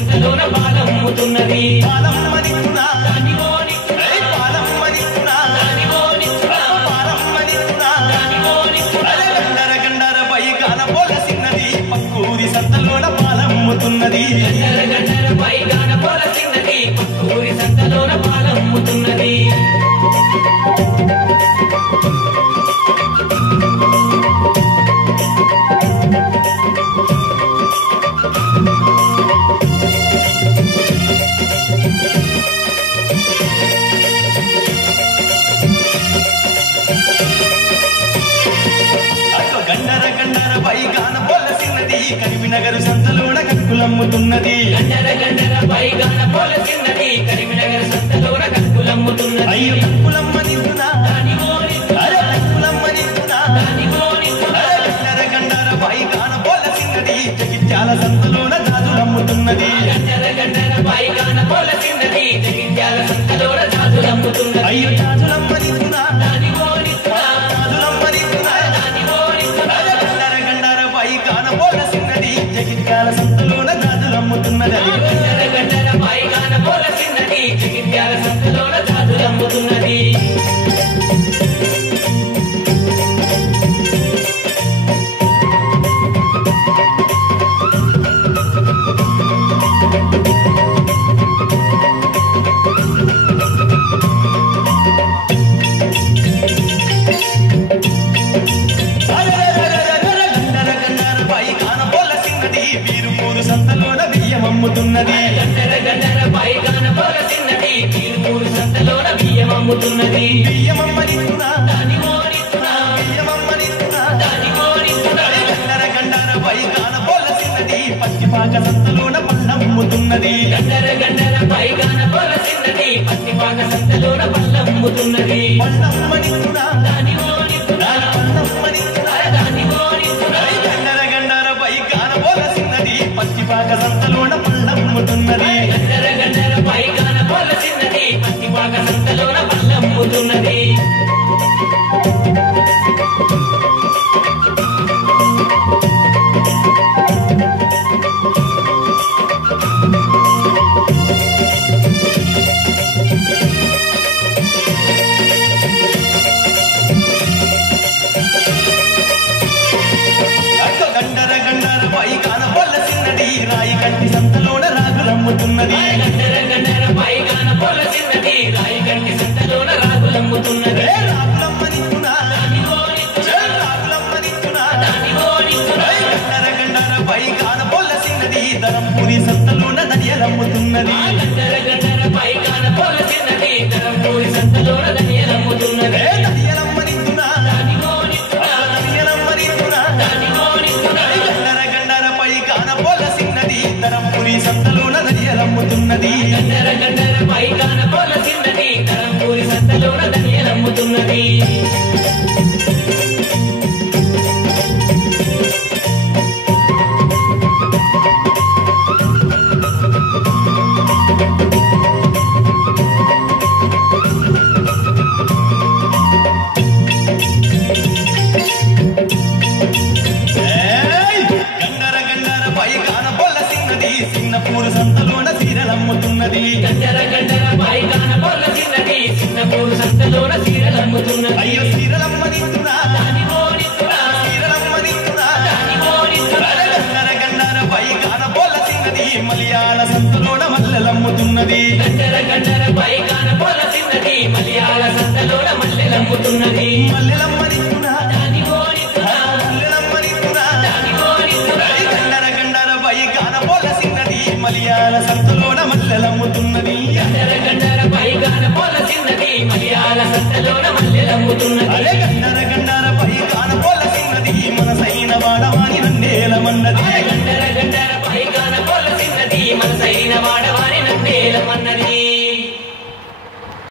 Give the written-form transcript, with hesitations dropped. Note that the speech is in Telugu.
సంతలోన పాలమ్ముతున్నది పాలమ్మనితున్నా దానివోనితున్నా పాలమ్మనితున్నా దానివోనితున్నా పాలమ్మనితున్నా దానివోనితున్నా గండర గండర పై కాన పొలసిన్నది పక్కూరి సంతలోన పాలమ్ముతున్నది గండర గండర పైగాన పొలసిన్నది పక్కూరి సంతలోన పాలమ్ముతున్నది గండర గండర పై కాన పొలసిన్నది కరీంనగర్ సంతలోన కక్కులమ్ముతున్నది గండర గండర పైగాన పొలసిన్నది కరీంనగర్ సంతలోన కక్కులమ్ముతున్నది అయ్యో కక్కులమ్మనితున్నా దానివోనితున్నా కక్కులమ్మనితున్నా దానివోనితున్నా గండర గండర పై కాన పొలసిన్నది జగిత్యాల సంతలోన జాజులమ్ముతున్నది గండర గండర పైగాన పొలసిన్నది జగిత్యాల సంతలోన జాజులమ్ముతున్నది అయ్యో జాజులమ్మనితున్నా దానివోనితున్నా జాజులమ్మనితున్నా దానివోనితున్నా గండర గండర పై కాన పొలసిన్నది జగిత్యాల సంతలోన జాజులమ్ముతున్నది గండర గండర పైగాన పొలసిన్నది జగిత్యాల సంతలోన జాజులమ్ముతున్నది గండర గండర పై కాన పొలసిన్నది వీరుపూరు సంతలోన బియ్యమమ్ముతున్నది గండర గండర పైగాన పొలసిన్నది తీరుపూరు సంతలోన బియ్యమమ్ముతున్నది బియ్యమమ్మనితున్నా దానివోనితున్నా బియ్యమమ్మనితున్నా దానివోనితున్నా గండర గండర పై కాన పొలసిన్నది పత్తిపాక సంతలోన పళ్ళమ్ముతున్నది గండర గండర పైగాన పొలసిన్నది పత్తిపాక సంతలోన పళ్ళమ్ముతున్నది పళ్ళమ్మనితున్నా దానివోనితున్నా పళ్ళమ్మనితున్నా దానివోనితున్నా గండర గండర పై కాన పొలసిన్నది పత్తిపాక సంతలోన పళ్ళమ్ముతున్నది గండర గండర పైగాన పొలసిన్నది పత్తిపాక సంతలోన పళ్ళమ్ముతున్నది గండర గండర పై కాన పొలసిన్నది రాయి కంటి సంతలోన రాగులమ్ముతున్నది గండర గండర పైగాన పొలసిన్నది రాయిగంటి సంతలోన రాగులమ్ముతున్నది రాగులమ్మనితున్నా దానివోనితున్నా రాగులమ్మనితున్నా దానివోనితున్నా గండర గండర పై కాన పొలసిన్నది ధరంపూరి సంతలోన దనియలమ్ముతున్నది గండర గండర పైగాన పొలసిన్నది ధరంపూరి సంతలోన ధనియలమ్ముతున్నది దనియలమ్మనితున్నా దానివోనితున్నా దనియలమ్మనితున్నా దానివోనితున్నా గండర గండర పై కాన పొలసిన్నది ధరంపూరి సంతలోన దనియలమ్ముతున్నది గండర గండర పైగాన పొలసిన్నది ధరంపూరి సంతలోన ధనియలమ్ముతున్నది గండర గండర పై కాన పొలసిన్నది సింగపూరు సంతలోన సీరలమ్ముతున్నది గండర గండర పైగాన పొలసిన్నది సింగపూరు సంతలోన సీరలమ్ముతున్నది అయ్యో సీరలమ్మనితున్నా దానివోనితున్నా సీరలమ్మనితున్నా దానివోనితున్నా గండర గండర పై కాన పొలసిన్నది మలయాళ సంతలోన మల్లెలమ్ముతున్నది గండర గండర పైగాన పొలసిన్నది మలయాళ సంతలోన మల్లెలమ్ముతున్నది మల్లెలమ్మనితున్నా దానివోనితున్నా మల్లెలమ్మనితున్నా దానివోనితున్నా గండర గండర పై కాన పొలసిన్నది మలయాళ సంతలోన మల్లెలమ్ముతున్నది గండర గండర పైగాన పొలసిన్నది మలయాళ సంతలోన మల్లెలమ్ముతున్నది